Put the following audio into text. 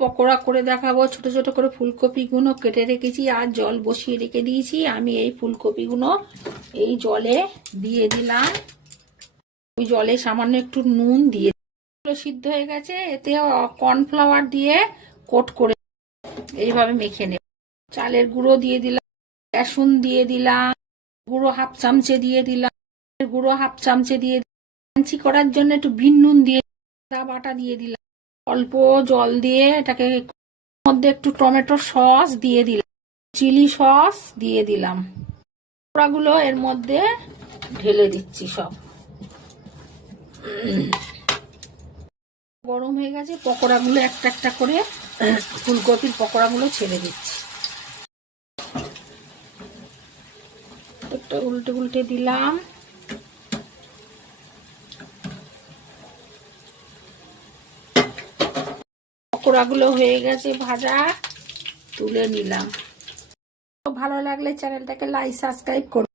পকোড়া করে দেখাবো। ছোট ছোট করে ফুলকপিগুলো কেটে রেখেছি আর জল বসিয়ে রেখে দিয়েছি। আমি এই ফুলকপিগুলো এই জলে দিয়ে দিলাম। ওই জলে সামান্য একটু নুন দিয়ে সিদ্ধ হয়ে গেছে। এতে কর্নফ্লাওয়ার দিয়ে কোট করে এইভাবে মেখে নেব। চালের গুঁড়ো দিয়ে দিলাম, রসুন দিয়ে দিলাম, গুঁড়ো হাফ চামচে দিয়ে দিলাম, গুঁড়ো হাফ চামচে দিয়ে ক্রাঞ্চি করার জন্য একটু বিন নুন দিয়ে আদা বাটা দিয়ে দিলাম। অল্প জল দিয়ে এটাকে মধ্যে একটু টমেটো সস দিয়ে দিলাম, চিলি সস দিয়ে দিলাম। পকোড়াগুলো এর মধ্যে ঢেলে দিচ্ছি সব। গরম হয়ে গেছে, পকোড়াগুলো একটা একটা করে ফুলকপির পকোড়াগুলো ছেড়ে দিচ্ছি। একটা উল্টে উল্টে দিলাম। পকোড়াগুলো হয়ে গেছে ভাজা, তুলে নিলাম। ভালো লাগলে চ্যানেলটাকে লাইক সাবস্ক্রাইব করুন।